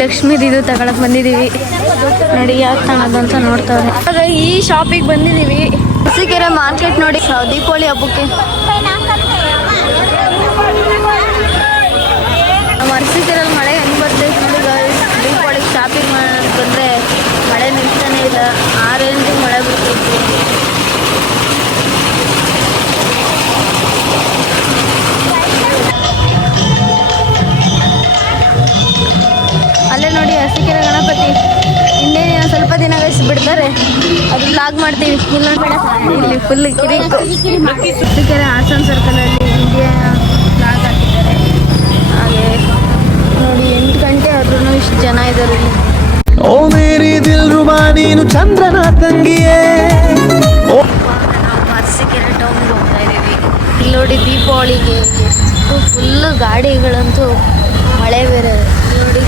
ಲಕ್ಷ್ಮೀದು ಇದು ತಗೊಳಕ್ ಬಂದಿದೀವಿ. ನೋಡಿ ಯಾಕೆ ತಗೊಳೋದು ಅಂತ ನೋಡ್ತಾವ್ರೆ. ಇವಾಗ ಈ ಶಾಪಿಗೆ ಬಂದಿದೀವಿ. ಹೊಸಕೆರೆ ಮಾರ್ಕೆಟ್ ನೋಡಿ. ದೀಪಾವಳಿ ಹಬ್ಬಕ್ಕೆ. ನಮ್ಮ ಮಳೆ ಹೆಂಗ್ ಬರ್ತೈತೆ ನೋಡಿ ಶಾಪಿಂಗ್ ಮಾಡೋಕೆ ಬಂದರೆ ಮಳೆ ನಿಲ್ತಾನೆ ಇಲ್ಲ. ಆ ರೇಂಜಿಗೆ ಮಳೆ ಬರ್ತೈತಿ. ಅದು ಲಾಗ್ ಮಾಡ್ತೀವಿ. ಇಲ್ಲ ಇಲ್ಲಿ ಫುಲ್ ಕಿರಿಕು ಕೆರೆ ಹಾಸನ್ ಸರ್ಕಲಲ್ಲಿ ಇಂಡಿಯಾ ಬ್ಲಾಗ್ ಹಾಕಿದ್ದಾರೆ. ಹಾಗೆ ನೋಡಿ ಎಂಟು ಗಂಟೆ ಆದ್ರೂ ಇಷ್ಟು ಜನ ಇದ್ದಾರೆ ಓ ಮೇರಿ ದಿಲ್ ರುಬಾ ನೀನು ಚಂದ್ರನ ತಂಗಿಯೇ ನಾವು ಅರಸೀಕೆರೆ ಟೌನ್ಗೆ ಹೋಗ್ತಾ ಇದ್ದೀವಿ. ಇಲ್ಲಿ ನೋಡಿ ದೀಪಾವಳಿಗೆ ಎಷ್ಟು ಫುಲ್ ಗಾಡಿಗಳಂತೂ ಮಳೆ ಬೇರೆ ನೋಡಿ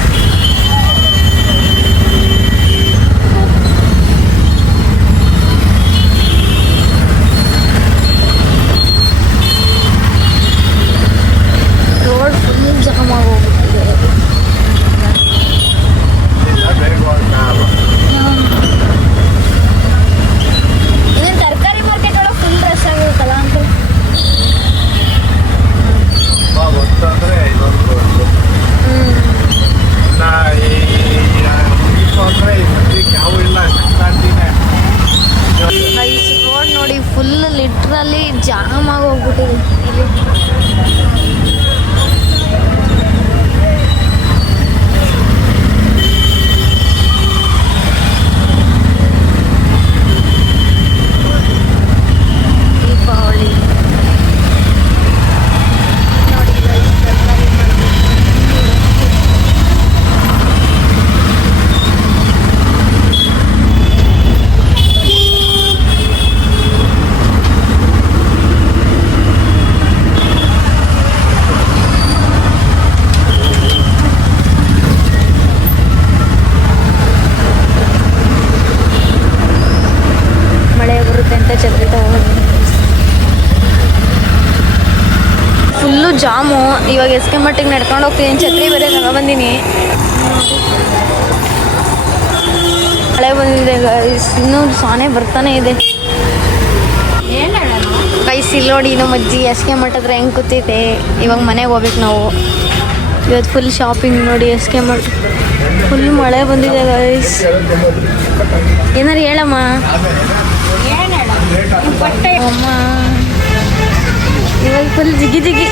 ರೋಡ್ ಫುಲ್ ಜಾಮ್ ಆಗೋಗ್ಬಿಟ್ಟಿದೆ ಇನ್ನೇನು ತರಕಾರಿ ಮಾರ್ಕೆಟ್ ಒಳಗೆ ಫುಲ್ ರಶ್ ಆಗಿರುತ್ತಲ್ಲ ಅಂಕಲ್ ಗೊತ್ತಂದ್ರೆ ಇದೊಂದು ಇನ್ನ ಈ ಅಂದ್ರೆ ಈ ಸದ್ಯಕ್ಕೆ ಯಾವ ಇಲ್ಲ ಸಂಕ್ರಾಂತಿನೇ ಗೈಸ್ ರೋಡ್ ನೋಡಿ ಫುಲ್ ಲಿಟ್ರಲಿ ಜಾಮ್ ಆಗಿ ಹೋಗ್ಬಿಟ್ಟಿದೆ ಇಲ್ಲಿ ದೀಪಾವಳಿ ನೋಡಿ guys, ತರ್ಕಾರಿ market. ಮಳೆ ಬರುತ್ತೆ ಅಂತ ಛತ್ರಿ ತಗೊಂಡು ಫುಲ್ಲು ಜಾಮು ಇವಾಗ ಎಸ್ ಕೆ ಮಟ್ಟಿಗೆ ನಡ್ಕೊಂಡು ಹೋಗ್ತೀನಿ. ಛತ್ರಿ ಬೇರೆ ಬಂದೀನಿ. ಮಳೆ ಬಂದಿದೆ. ಇನ್ನೂ ಸಾನೆ ಬರ್ತಾನೆ ಇದೆ. ಕೈಸ್ ಇಲ್ಲಿ ನೋಡಿ ನಮ್ಮ ಅಜ್ಜಿ ಎಸ್ ಕೆ ಮಠ ಹತ್ರ ಹೆಂಗೆ ಕೂತೈತೆ ಇವಾಗ ಮನೆಗೆ ಹೋಗ್ಬೇಕು ನಾವು. ಇವತ್ತು ಫುಲ್ ಶಾಪಿಂಗ್ ನೋಡಿ ಎಸ್ ಕೆ ಮಠ. ಫುಲ್ ಮಳೆ ಬಂದಿದೆ ಗೈಸ್ ಏನಾರು ಹೇಳಮ್ಮ? ಅಮ್ಮ. ಇವಾಗ ಫುಲ್ ಜಿಗಿ ಜಿಗಿ.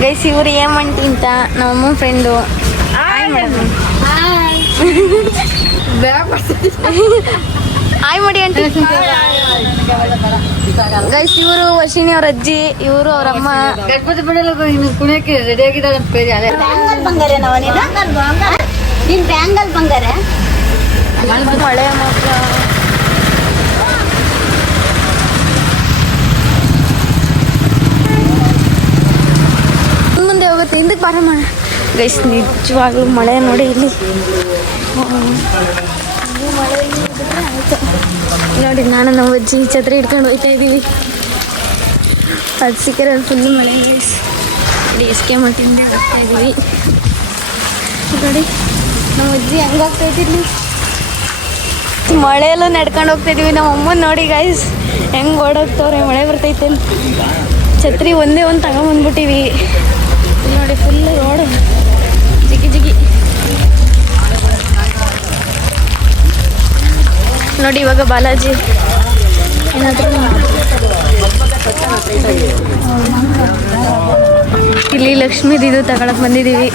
ಗೈಸ್ ಇವ್ರು ಏಮಂಟಿ ಅಂತ ನಮ್ಮ ಫ್ರೆಂಡು ಹಾಯ್ ಮೇಡಮ್ ಹಾಯ್ ಮಾಡಿ ಅಂತ ಗೈಸ್ ಇವರು ವರ್ಷಿಣಿ ಅವ್ರ ಅಜ್ಜಿ ಇವರು ಅವ್ರ ಅಮ್ಮ. ಗಣಪತಿ ಇನ್ನು ಕುಣಿಯಕ್ಕೆ ರೆಡಿ ಆಗಿದ್ದಾರೆ ಅಂತ ಬಂಗಾರ ನೀನ್? ಬ್ಯಾಂಗಲ್ ಬಂಗಾರ ಮಳೆ ಮಾತ್ರ ಮುಂದೆ ಹೋಗುತ್ತೆ ಹಿಂದಕ್ಕೆ ಬಾರಮ್ಮ ಗೈಸ್, ನಿಜವಾಗ್ಲೂ ಮಳೆ ನೋಡಿ ಇಲ್ಲಿ. ನೋಡಿ, ನಾನು ನಮ್ಮ ಅಜ್ಜಿ ಛತ್ರಿ ಹಿಡ್ಕೊಂಡು ಹೋಗ್ತಾ ಇದ್ದೀವಿ. ಅದು ಸಿಕ್ಕರೆ ಫುಲ್ ಮಳೆ, ಗೈಸ್. ನೋಡಿ ಎಸ್ ಕೆ ಮಟ್ಟಿಂದ ಹೋಗ್ತಾ ಇದ್ದೀವಿ. ನೋಡಿ, ನಮ್ಮ ಅಜ್ಜಿ ಹಂಗಾಗ್ತಾ ಇದ್ದೀನಿ ಮಳೆಯಲ್ಲೂ ನಡ್ಕೊಂಡು ಹೋಗ್ತಾ ಇದೀವಿ ನಮ್ಮ ಅಮ್ಮನ ನೋಡಿ, ಗೈಸ್, ಹೆಂಗೆ ಓಡೋಗ್ತವ್ರೆ, ಮಳೆ ಬರ್ತೈತೆ ಛತ್ರಿ ಒಂದೇ ಒಂದು ತಗೊಂಬಂದ್ಬಿಟ್ಟಿವಿ. ನೋಡಿ ಫುಲ್ ರೋಡ್ ನೋಡಿ ಇವಾಗ ಬಾಲಾಜಿ ಇಲ್ಲಿ ಲಕ್ಷ್ಮೀದು ಇದು ತಗೊಳಕ್ ಬಂದಿದೀವಿ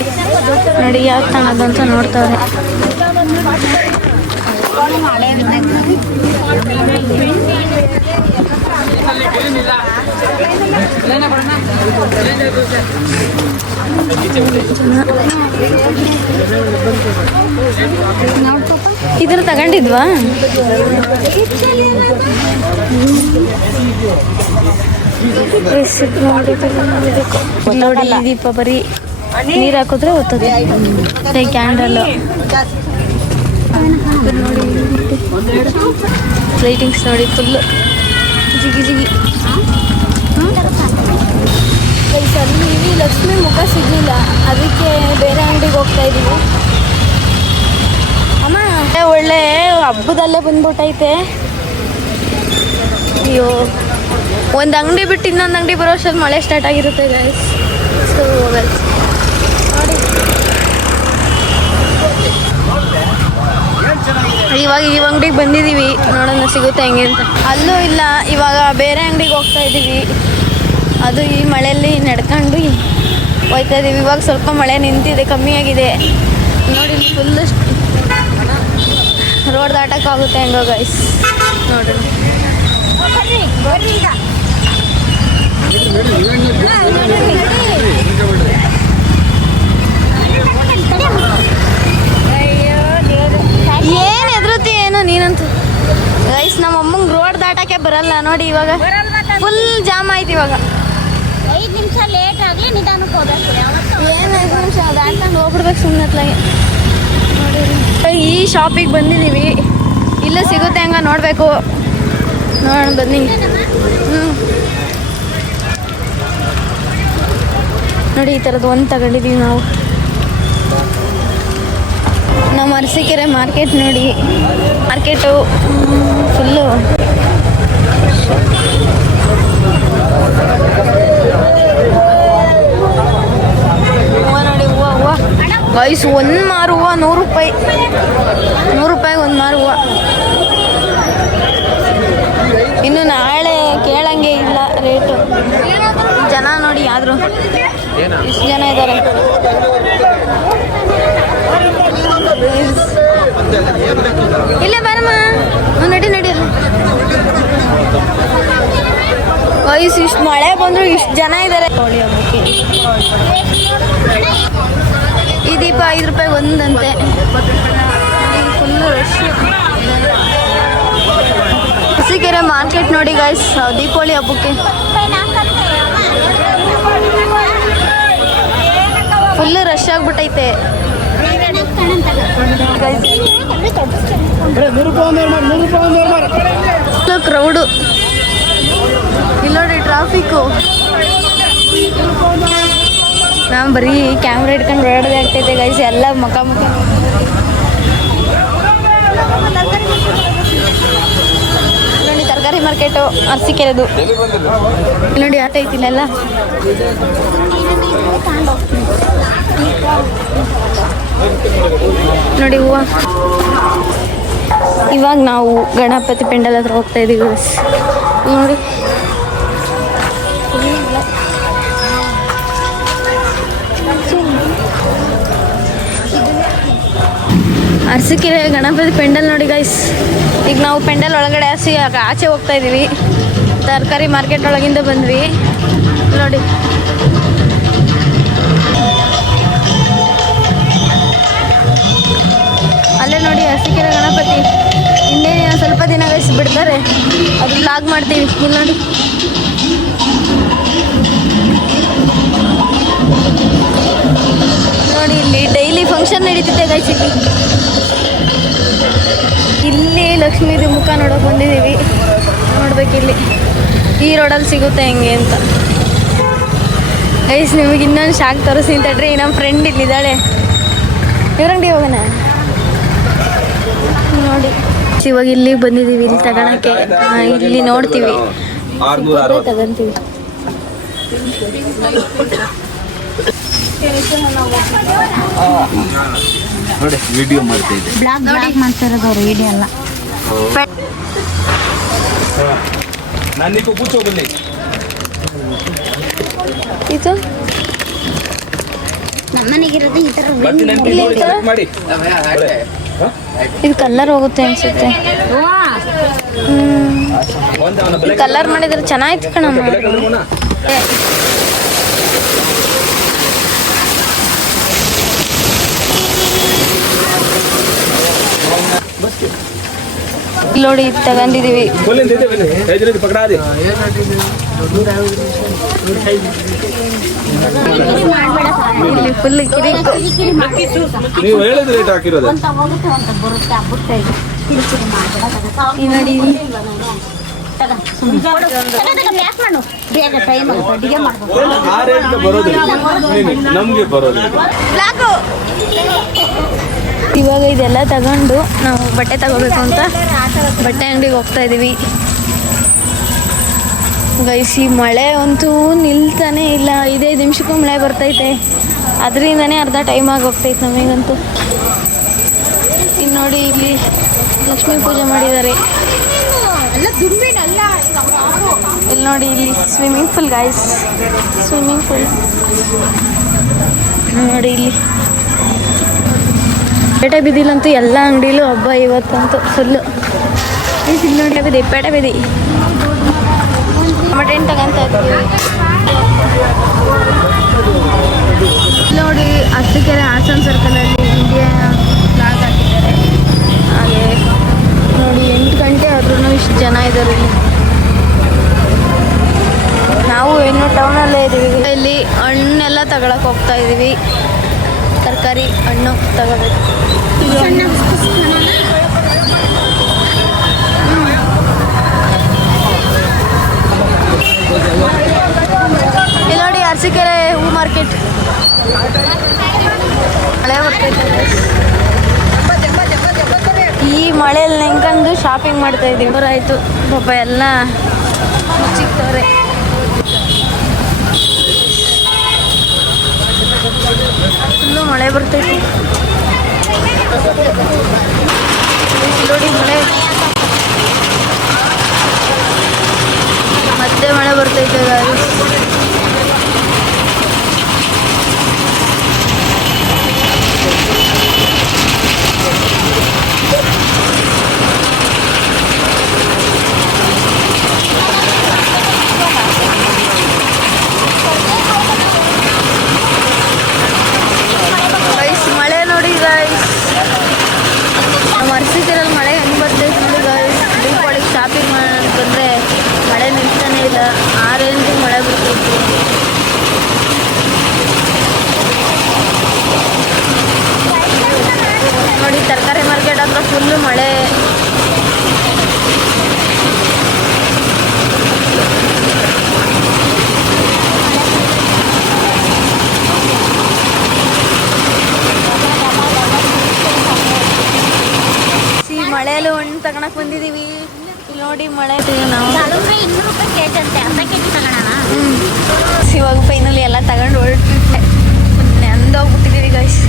ನೋಡಿ ಯಾಕೆ ತಗೊಳೋದು ಅಂತ ನೋಡ್ತಾವ್ರೆ. ಇದ್ರ ತಗೊಂಡಿದ್ವಾ? ನೋಡಿ ದೀಪ ಬರೀ ನೀರು ಹಾಕಿದ್ರೆ ಓದ್ತದೆ ಕ್ಯಾಂಡಲ್. ಲೈಟಿಂಗ್ಸ್ ನೋಡಿ ಫುಲ್ ಜಿಗಿ ಜಿಗಿ. ಅಲ್ಲಿ ಲಕ್ಷ್ಮಿ ಮುಖ ಸಿಗಲಿಲ್ಲ. ಅದಕ್ಕೆ ಬೇರೆ ಅಂಗಡಿಗೆ ಹೋಗ್ತಾ ಇದ್ದೀವಿ ಒಳ್ಳೆ ಹಬ್ಬದಲ್ಲೇ ಬಂದ್ಬಿಟ್ಟೈತೆ. ಅಯ್ಯೋ, ಒಂದು ಅಂಗಡಿ ಬಿಟ್ಟು ಇನ್ನೊಂದು ಅಂಗಡಿ ಬರೋ ಅಷ್ಟೊತ್ತು ಮಳೆ ಸ್ಟಾರ್ಟ್ ಆಗಿರುತ್ತೆ ಸೊ ನೋಡಿ ಇವಾಗ ಈ ಅಂಗಡಿಗೆ ಬಂದಿದ್ದೀವಿ ನೋಡೋಣ ಸಿಗುತ್ತೆ ಹೆಂಗೆ ಅಂತ. ಅಲ್ಲೂ ಇಲ್ಲ, ಇವಾಗ ಬೇರೆ ಅಂಗಡಿಗೆ ಹೋಗ್ತಾ ಇದ್ದೀವಿ ಅದು ಈ ಮಳೆಯಲ್ಲಿ ನಡ್ಕೊಂಡು ಹೋಗ್ತಾ ಇದ್ದೀವಿ ಇವಾಗ ಸ್ವಲ್ಪ ಮಳೆ ನಿಂತಿದೆ, ಕಮ್ಮಿ ಆಗಿದೆ. ನೋಡಿ ಫುಲ್ ರೋಡ್ ದಾಟಕ್ಕಾಗುತ್ತೆ ಹೆಂಗೋ ಗೈಸ್ ನೋಡ್ರಿ ಏನ್ ಎದುರುತ್ತಿ ಏನು ನೀನಂತೂ? ಗೈಸ್ ನಮ್ಮ ಅಮ್ಮಂಗೆ ರೋಡ್ ದಾಟಕ್ಕೆ ಬರಲ್ಲ ನೋಡಿ ಇವಾಗ. ಫುಲ್ ಜಾಮ್ ಆಯ್ತು ಇವಾಗ. ಐದು ನಿಮಿಷ ಲೇಟ್ ಆಗಲಿ ನಿಧಾನಕ್ಕೆ ಹೋಗ್ಬೇಕು ಏನು ಐದು ನಿಮಿಷ? ದಾಟ್ಕೊಂಡು ಹೋಗ್ಬಿಡ್ಬೇಕು ಸುಮ್ಮನೆ ಈ ಶಾಪಿಗೆ ಬಂದಿದ್ದೀವಿ ಇಲ್ಲೇ ಸಿಗುತ್ತೆ ಹಂಗ ನೋಡಬೇಕು. ನೋಡೋಣ ಬನ್ನಿ. ನೋಡಿ, ಈ ಥರದ್ದು ಒಂದು ತಗೊಂಡಿದ್ದೀವಿ ನಾವು. ನಮ್ಮ ಅರಸೀಕೆರೆ ಮಾರ್ಕೆಟ್ ನೋಡಿ. ಮಾರ್ಕೆಟು, ಫುಲ್ಲು ಹೂವು ನೋಡಿ ಹೂವು ಹೂವು ಗೈಸ್ ಒಂದು ಮಾರು ಹೂವು ನೂರು ರೂಪಾಯಿ. ನೂರು ರೂಪಾಯಿಗೆ ಒಂದು ಮಾರು ಹೂವು ಇನ್ನು ನಾಳೆ ಕೇಳಂಗೆ ಇಲ್ಲ ರೇಟು. ಜನ ನೋಡಿ ಆದರೂ. ಇಷ್ಟು ಜನ ಇದ್ದಾರೆ ಇಲ್ಲೇ ಬರಮ್ಮ. ನಡಿ ನಡಿ. ವಯಸ್ಸು ಇಷ್ಟು ಮಳೆ ಬಂದ್ರು ಇಷ್ಟು ಜನ ಇದ್ದಾರೆ ಹೋಳಿ ಹಬ್ಬಕ್ಕೆ ಈ ದೀಪ ಐದು ರೂಪಾಯಿ ಒಂದಂತೆ. ಫುಲ್ಲು ರಶ್ ಮಾರ್ಕೆಟ್ ನೋಡಿ ಗಾಯ್ಸ್ ದೀಪಾವಳಿ ಹಬ್ಬಕ್ಕೆ. ಫುಲ್ಲು ರಶ್ ಆಗ್ಬಿಟ್ಟೈತೆ. ಕ್ರೌಡು ಇಲ್ಲೋಡಿ ನೋಡಿ ಟ್ರಾಫಿಕ್ಕು ನಾವು ಬರೀ ಕ್ಯಾಮ್ರಾ ಇಟ್ಕೊಂಡು ಓಡಾಡೋದೇ ಆಗ್ತೈತೆ ಗೈಸ್ ಎಲ್ಲ ಮುಖ ಮುಖ. ನೋಡಿ, ತರಕಾರಿ ಮಾರ್ಕೆಟು ಅರ್ಸಿಕೆರೆದು. ನೋಡಿ, ಆಟ ಐತಿ ಇಲ್ಲೆಲ್ಲ ನೋಡಿ, ಹೂವು. ಇವಾಗ ನಾವು ಗಣಪತಿ ಪೆಂಡಲ್ ಹತ್ರ ಹೋಗ್ತಾ ಇದೀವಿ, guys. ನೋಡಿ. ಅರಸೀಕೆರೆ ಗಣಪತಿ ಪೆಂಡಲ್ ನೋಡಿ ಗೈಸ್ ಈಗ ನಾವು ಪೆಂಡಲ್ ಒಳಗಡೆ ಹಸಿ ಆಚೆ ಹೋಗ್ತಾ ಇದೀವಿ ತರಕಾರಿ ಮಾರ್ಕೆಟ್ ಒಳಗಿಂದ ಬಂದ್ವಿ. ನೋಡಿ. ಅಲ್ಲೇ ನೋಡಿ ಹಸಿಕೆರೆ ಗಣಪತಿ. ಇನ್ನೇನು ಸ್ವಲ್ಪ ದಿನ ಗೈಸ್ ಬಿಡ್ತಾರೆ. ಅದು ಲಾಗ್ ಮಾಡ್ತೀವಿ. ಇಲ್ಲಿ ನೋಡಿ. ನೋಡಿ ಇಲ್ಲಿ ಡೈಲಿ ಫಂಕ್ಷನ್ ನಡೀತಿದೆ ಗೈಸ್ ಇಲ್ಲಿ. ಇಲ್ಲಿ ಲಕ್ಷ್ಮೀದು ಮುಖ ನೋಡೋಕೆ ಬಂದಿದ್ದೀವಿ. ನೋಡ್ಬೇಕಿಲ್ಲಿ ಈ ರೋಡಲ್ಲಿ ಸಿಗುತ್ತೆ ಹೆಂಗೆ ಅಂತ. ಗೈಸ್ ನಿಮಗೆ ಇನ್ನೊಂದು ಶಾಕ್ ತೋರಿಸ್ತೀನಿ ತಡ್ರಿ ನಮ್ಮ ಫ್ರೆಂಡ್ ಇಲ್ಲಿದ್ದಾಳೆ. ಇವ್ರಂಗಡಿ ಹೋಗೋಣ? ನೋಡಿ. ಇವಾಗ ಇಲ್ಲಿ ಬಂದಿದ್ದೀವಿ ಇಲ್ಲಿ ತಗೊಳಕ್ಕೆ ಇಲ್ಲಿ ನೋಡ್ತೀವಿ. ತಗೊಂತೀವಿ. ನೋಡಿ ವಿಡಿಯೋ ಮಾಡ್ತಾ ಇದ್ದೆ. ಬ್ಲಾಗ್ ಬ್ಲಾಗ್ ಮಾಡ್ತಿರೋದು ಅವ್ರು ವಿಡಿಯೋ ಅಲ್ಲ ನನ್ನಿಗೂ ಕೂಚೋ ಬನ್ನಿ. ಇದು? ನಮ್ಮನೆಗಿರೋದು ಈ select ಮಾಡಿ. ಇದು ಕಲರ್ ಹೋಗುತ್ತೆ ಅನ್ಸುತ್ತೆ. ಒಂದು ಕಲರ್ ಮಾಡಿದ್ರೆ ಚೆನ್ನಾಗಿತ್ತು ಕಣಮ್ಮ. ಲೋಡಿ ತಗೊಂಡಿದೀವಿ ನೀವು ರೇಟ್ ಹಾಕಿರೋದು. ನಮ್ಗೆ ಬರೋದಿಲ್ಲ. ಇವಾಗ ಇದೆಲ್ಲ ತಗೊಂಡು ನಾವು ಬಟ್ಟೆ ತಗೋಬೇಕು ಅಂತ ಬಟ್ಟೆ ಅಂಗಡಿಗೆ ಹೋಗ್ತಾ ಇದ್ದೀವಿ ಗೈಸ್ ಈ ಮಳೆ ಅಂತೂ ನಿಲ್ತಾನೆ ಇಲ್ಲ. ಐದೈದು ನಿಮಿಷಕ್ಕೂ ಮಳೆ ಬರ್ತೈತೆ. ಅದರಿಂದನೇ ಅರ್ಧ ಟೈಮ್ ಆಗಿ ಹೋಗ್ತೈತೆ ನಮಗಂತೂ. ಇನ್ನು ನೋಡಿ ಇಲ್ಲಿ ಲಕ್ಷ್ಮೀ ಪೂಜೆ ಮಾಡಿದ್ದಾರೆ. ಇಲ್ಲಿ ನೋಡಿ ಇಲ್ಲಿ swimming pool guys swimming pool ನೋಡಿ ಇಲ್ಲಿ. ಪೇಟೆ ಬೀದಿಲಂತೂ ಎಲ್ಲ ಅಂಗಡಿಲೂ ಹಬ್ಬ ಇವತ್ತಂತೂ ಫುಲ್ಲು ಇಲ್ಲಿ ನೋಡಿ ಬೀದಿ ಪೇಟೆ ಬೀದಿ ಹಣ್ಣು ತಗೊಂತ ನೋಡಿ ಅರಸೀಕೆರೆ ಹಾಸನ್ ಸರ್ಕಲಲ್ಲಿ ಇಂಡಿಯಾ ಫ್ಲಾಗ್ ಹಾಕಿದ್ದಾರೆ. ಹಾಗೆ ನೋಡಿ, ಎಂಟು ಗಂಟೆ ಆದ್ರೂ ಇಷ್ಟು ಜನ ಇದ್ದಾರೆ ಇಲ್ಲಿ. ನಾವು ಇನ್ನೂ ಟೌನಲ್ಲೇ ಇದ್ದೀವಿ ಇಲ್ಲಿ ಹಣ್ಣೆಲ್ಲ ತಗೊಳಕ್ಕೆ ಹೋಗ್ತಾ ಇದ್ದೀವಿ ತರಕಾರಿ ಹಣ್ಣು ತಗೋಬೇಕು. ನೋಡಿ ಅರಸೀಕೆರೆ ಹೂ ಮಾರ್ಕೆಟ್. ಮಳೆ. ಈ ಮಳೆಯಲ್ಲಿ ನೆಂಕಂದು ಶಾಪಿಂಗ್ ಮಾಡ್ತಾ ಇದ್ದೀವಿ. ಆಯಿತು ಪಾಪ ಎಲ್ಲ ಮುಚ್ಚಿಕ್ತವ್ರೆ. ಫುಲ್ಲು ಮಳೆ ಬರ್ತೈತಿ ಮತ್ತೆ ಮಳೆ ಬರ್ತೈತೆ guys. ಗೈಸ್ ಮಳೆ ನೋಡಿ ಗೈಸ್ ನಮ್ಮ ಅರ್ಸಿಕೆರಲ್ಲಿ ಮಳೆ ಹೆಂಗೆ ಬರ್ತೈತೆ ನೋಡಿ ಗೈಸ್ ದೀಪಾವಳಿಗೆ ಶಾಪಿಂಗ್ ಬಂದರೆ ಮಳೆ ನಿಲ್ತಾನೆ ಇಲ್ಲ ಆ ರೇಂಜಿಗೆ ಮಳೆ ಬರ್ತೈತಿ ನೋಡಿ ತರಕಾರಿ ಮಾರ್ಕೆಟ್ ಹತ್ರ ಫುಲ್ಲು ಮಳೆ ಈ ಮಳೆಯಲ್ಲಿ ಹಣ್ಣು ತಗೊಳಕ್ ಬಂದಿದೀವಿ. ನೋಡಿ ಮಳೆ ನಾವು. ಇವಾಗ ಫೈನಲ್ ಎಲ್ಲ ತಗೊಂಡು ಹೊರಟಿದ್ದೆ ನೆಂದೋಗ್ಬಿಟ್ಟಿದ್ದೀವಿ ಗೈಸ್